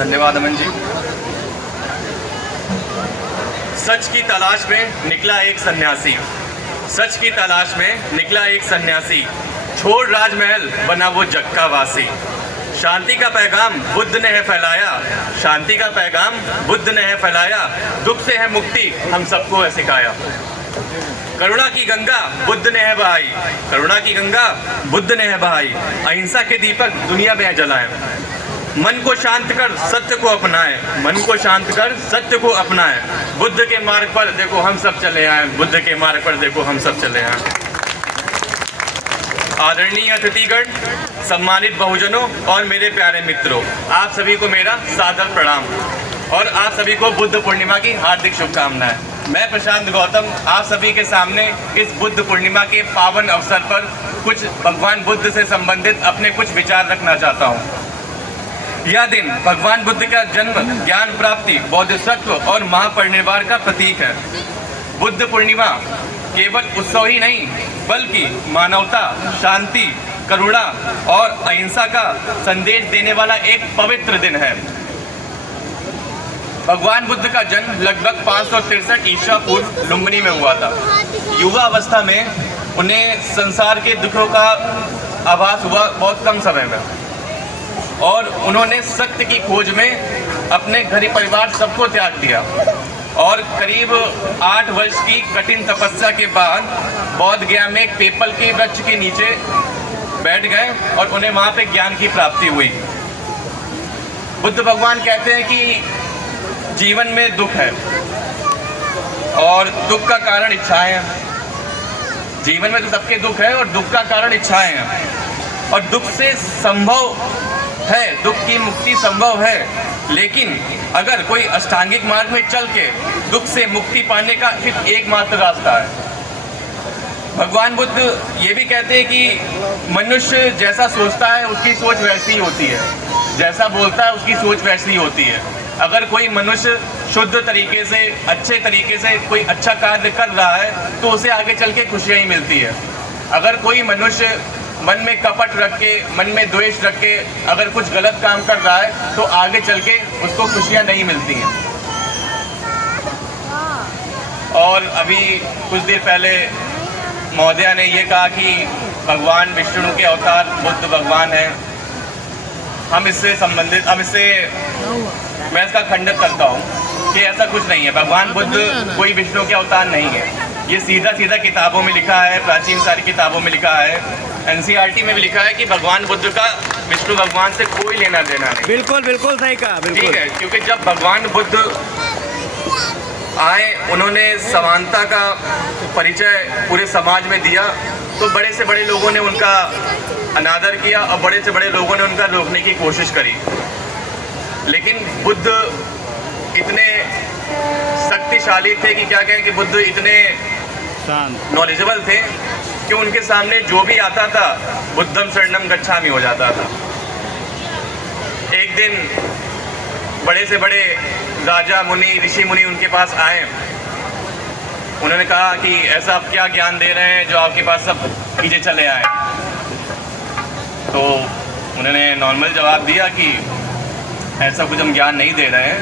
धन्यवाद अमन जी। सच की तलाश में निकला एक सन्यासी, सच की तलाश में निकला एक सन्यासी, छोड़ राजमहल बना वो जग का वासी। शांति का पैगाम बुद्ध ने है फैलाया, शांति का पैगाम बुद्ध ने है फैलाया, दुख से है मुक्ति हम सबको है सिखाया। करुणा की गंगा बुद्ध ने है बहाई, करुणा की गंगा बुद्ध ने है बहाई, अहिंसा के दीपक दुनिया में है जलाए। मन को शांत कर सत्य को अपनाए, मन को शांत कर सत्य को अपनाए, बुद्ध के मार्ग पर देखो हम सब चले आए, बुद्ध के मार्ग पर देखो हम सब चले आए। आदरणीय अतिथिगण, सम्मानित बहुजनों और मेरे प्यारे मित्रों, आप सभी को मेरा सादर प्रणाम और आप सभी को बुद्ध पूर्णिमा की हार्दिक शुभकामनाएं। मैं प्रशांत गौतम आप सभी के सामने इस बुद्ध पूर्णिमा के पावन अवसर पर कुछ भगवान बुद्ध से संबंधित अपने कुछ विचार रखना चाहता हूँ। यह दिन भगवान बुद्ध का जन्म, ज्ञान प्राप्ति, बोधिसत्व और महापरिनिर्वाण का प्रतीक है। बुद्ध पूर्णिमा केवल उत्सव ही नहीं बल्कि मानवता, शांति, करुणा और अहिंसा का संदेश देने वाला एक पवित्र दिन है। भगवान बुद्ध का जन्म लगभग 563 ईसा पूर्व लुम्बिनी में हुआ था। युवा अवस्था में उन्हें संसार के दुखों का आभास हुआ बहुत कम समय में, और उन्होंने सत्य की खोज में अपने घर परिवार सबको त्याग दिया और करीब 8 वर्ष की कठिन तपस्या के बाद बौद्ध गया में एक पीपल के वृक्ष के नीचे बैठ गए और उन्हें वहाँ पे ज्ञान की प्राप्ति हुई। बुद्ध भगवान कहते हैं कि जीवन में दुख है और दुख का कारण इच्छाएं हैं। जीवन में तो सबके दुख है और दुख का कारण इच्छाएं हैं, और दुख से संभव है, दुख की मुक्ति संभव है, लेकिन अगर कोई अष्टांगिक मार्ग में चल के दुख से मुक्ति पाने का सिर्फ एकमात्र रास्ता है। भगवान बुद्ध ये भी कहते हैं कि मनुष्य जैसा सोचता है उसकी सोच वैसी ही होती है, जैसा बोलता है उसकी सोच वैसी ही होती है। अगर कोई मनुष्य शुद्ध तरीके से, अच्छे तरीके से कोई अच्छा कार्य कर रहा है तो उसे आगे चल के खुशियाँ ही मिलती है। अगर कोई मनुष्य मन में कपट रख के, मन में द्वेष रख के अगर कुछ गलत काम कर रहा है तो आगे चल के उसको खुशियाँ नहीं मिलती हैं। और अभी कुछ देर पहले महोदया ने ये कहा कि भगवान विष्णु के अवतार बुद्ध भगवान हैं। हम इससे संबंधित, मैं इसका खंडन करता हूँ कि ऐसा कुछ नहीं है। भगवान बुद्ध कोई विष्णु के अवतार नहीं है। ये सीधा सीधा किताबों में लिखा है, प्राचीन सारी किताबों में लिखा है, NCERT में भी लिखा है कि भगवान बुद्ध का विष्णु भगवान से कोई लेना देना नहीं। बिल्कुल बिल्कुल सही कहा, बिल्कुल ठीक है, क्योंकि जब भगवान बुद्ध आए, उन्होंने समानता का परिचय पूरे समाज में दिया, तो बड़े से बड़े लोगों ने उनका अनादर किया और बड़े से बड़े लोगों ने उनका रोकने की कोशिश करी। लेकिन बुद्ध इतने शक्तिशाली थे कि क्या कहें कि बुद्ध इतने नॉलेजेबल थे कि उनके सामने जो भी आता था बुद्धम शरणम गच्छामि हो जाता था। एक दिन बड़े से बड़े राजा मुनि, ऋषि मुनि उनके पास आए। उन्होंने कहा कि ऐसा आप क्या ज्ञान दे रहे हैं जो आपके पास सब पीछे चले आए। तो उन्होंने नॉर्मल जवाब दिया कि ऐसा कुछ हम ज्ञान नहीं दे रहे हैं।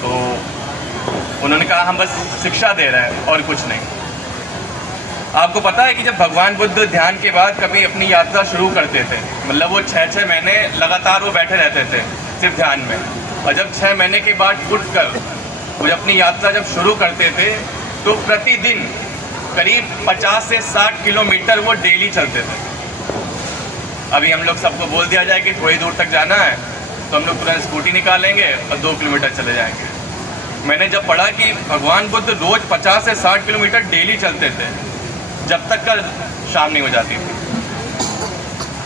तो उन्होंने कहा हम बस शिक्षा दे रहे हैं और कुछ नहीं। आपको पता है कि जब भगवान बुद्ध ध्यान के बाद कभी अपनी यात्रा शुरू करते थे, मतलब वो 6-6 महीने लगातार वो बैठे रहते थे सिर्फ ध्यान में, और जब 6 महीने के बाद उठकर वो अपनी यात्रा जब शुरू करते थे तो प्रतिदिन करीब 50 से 60 किलोमीटर वो डेली चलते थे। अभी हम लोग सबको बोल दिया जाए कि थोड़ी दूर तक जाना है तो हम लोग तुरंत स्कूटी निकालेंगे और 2 किलोमीटर चले जाएंगे। मैंने जब पढ़ा कि भगवान बुद्ध रोज़ 50 से 60 किलोमीटर डेली चलते थे जब तक का शाम नहीं हो जाती थी।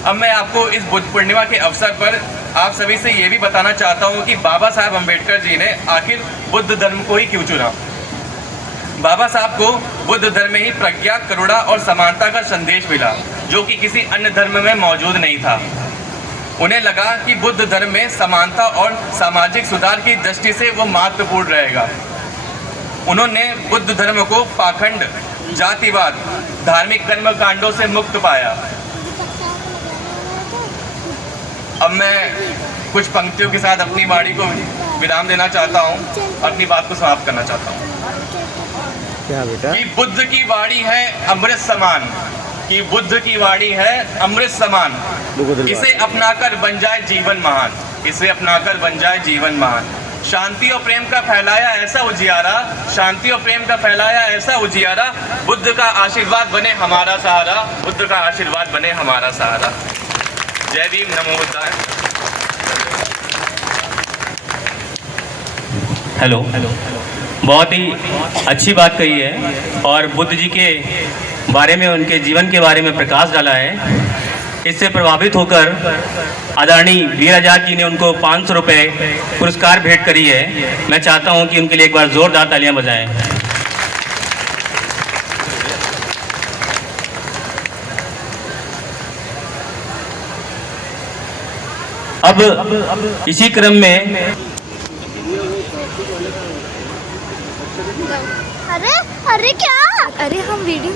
अब मैं आपको इस बुद्ध पूर्णिमा के अवसर पर आप सभी से ये भी बताना चाहता हूँ कि बाबा साहब अम्बेडकर जी ने आखिर बुद्ध धर्म को ही क्यों चुना। बाबा साहब को बुद्ध धर्म में ही प्रज्ञा, करुणा और समानता का संदेश मिला जो कि किसी अन्य धर्म में मौजूद नहीं था। उन्हें लगा कि बुद्ध धर्म में समानता और सामाजिक सुधार की दृष्टि से वो महत्वपूर्ण रहेगा। उन्होंने बुद्ध धर्म को पाखंड, जातिवाद, धार्मिक कर्मकांडों से मुक्त पाया। अब मैं कुछ पंक्तियों के साथ अपनी वाणी को विराम देना चाहता हूँ, अपनी बात को समाप्त करना चाहता हूँ। क्या बेटा? कि बुद्ध की वाणी है अमृत समान, कि बुद्ध की वाणी है अमृत समान, इसे अपनाकर बन जाए जीवन महान, इसे अपनाकर बन जाए जीवन महान। शांति और प्रेम का फैलाया ऐसा उजियारा, शांति और प्रेम का फैलाया ऐसा उजियारा, बुद्ध का आशीर्वाद बने हमारा सहारा, बुद्ध का आशीर्वाद बने हमारा सहारा। जय भीम, नमो बुद्धाय। हेलो, बहुत ही अच्छी बात कही है और बुद्ध जी के बारे में, उनके जीवन के बारे में प्रकाश डाला है। इससे प्रभावित होकर आदरणीय वीर आजाद जी ने उनको 500 रुपये पुरस्कार भेंट करी है। मैं चाहता हूं कि उनके लिए एक बार जोरदार तालियां बजाएं। अब इसी क्रम में अरे अरे क्या? अरे हम वीडियो